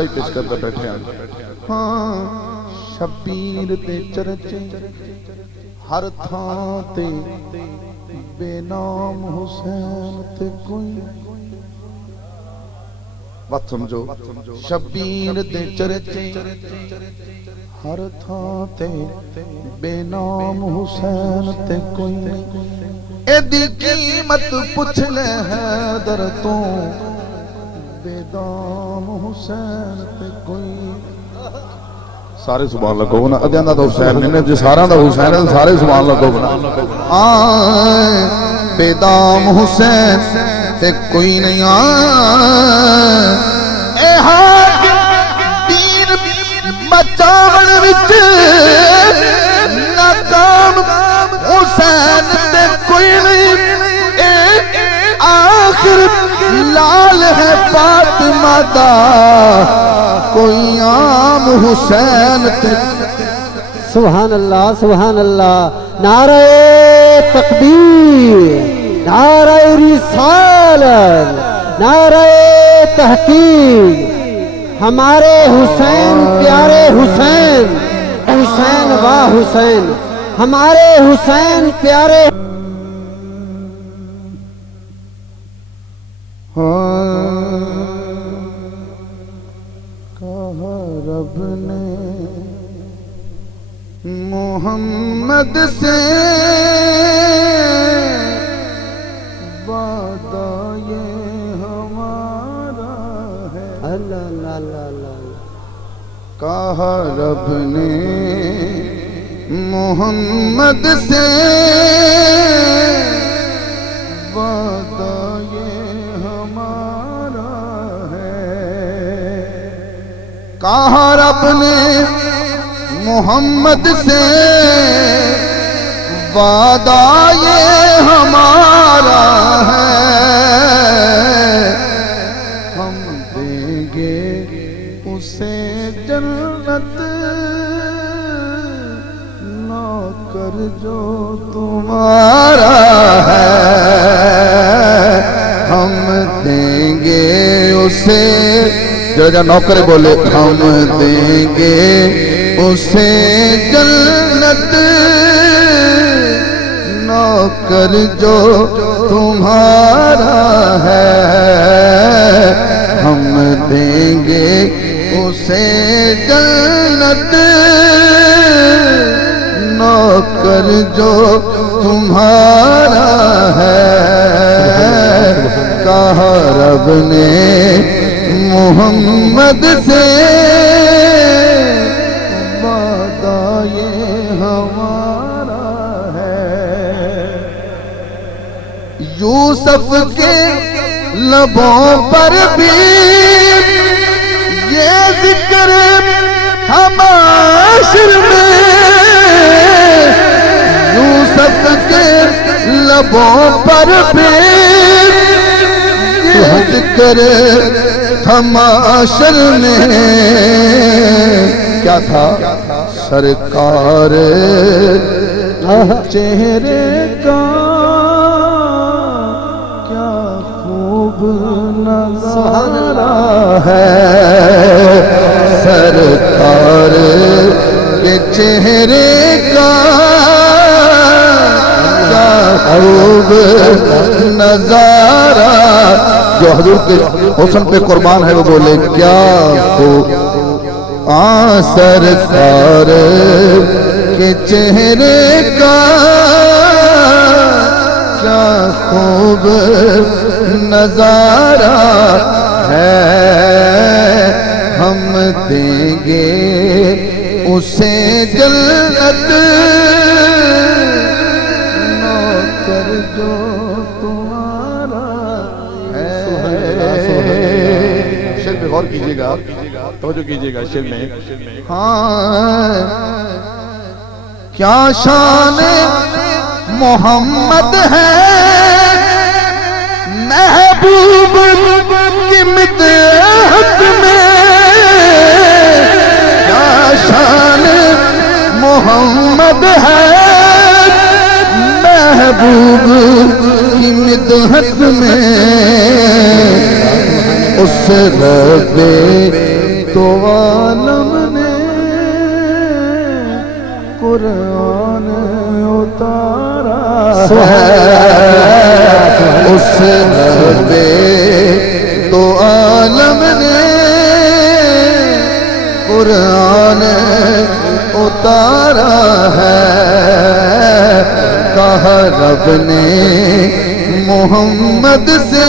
ہی پیش کرتا بیٹھے ہیں ہاں شبیر تے چرچے ہر تھاں تے بے نام حسین تے کوئی بات سمجھو شبیر تے چرچے ہر تھاں تے بے نام حسین تے کوئی ایدی قیمت پوچھ لے حیدر تو بے دام حسین تے کوئی سارے سبحان اللہ کہو نا ادیاں دا حسین نے جے سارا دا حسین ہے سارے سبحان اللہ کہو آئے بے دام حسین تے کوئی نہیں آئے اے حاکم دین بچاون وچ ناکام حسین تے کوئی نہیں اے آخر لال ہے فاطمہ دا کوئی عام حسین تے سبحان اللہ نعرہ تکبیر نعرہ رسالت نعرہ تحقیق ہمارے حسین پیارے حسین حسین و حسین ہمارے حسین پیارے کہا رب نے محمد سے وعدہ یہ ہمارا ہے کہا رب نے محمد سے وعدہ یہ ہمارا ہے کہا رب نے محمد سے وعدہ یہ ہمارا ہے ہم دیں گے اسے جنت نوکر جو تمہارا ہے ہم دیں گے اسے جو نوکر بولے ہم دیں گے اسے جنت نوکر جو تمہارا ہے ہم دیں گے اسے جنت نوکر جو تمہارا ہے کہا رب نے محمد سے یوسف کے لبوں پر بھی یہ ذکر حماشر میں یوسف کے لبوں پر بھی یہ ذکر حماشر میں کیا تھا سرکار چہرے کا نظارہ ہے سرکار کے چہرے کا کیا خوب نظارہ جو حضور کے حسن پہ قربان ہے وہ بولے کیا خوب سرکار کے چہرے کا کیا خوب نظارہ ہے ہم دیں گے اسے جنت نوکر جو تمہارا ہے شعر پہ غور کیجئے گا توجہ کیجئے گا شعر میں ہاں کیا شان محمد ہے محبوب کی مدحت میں کیا شان محمد ہے محبوب کی مدحت میں اس رب تو عالم نے قرآن اتارا ہے، اس رب تو عالم نے قرآن اتارا ہے، کہا رب نے محمد سے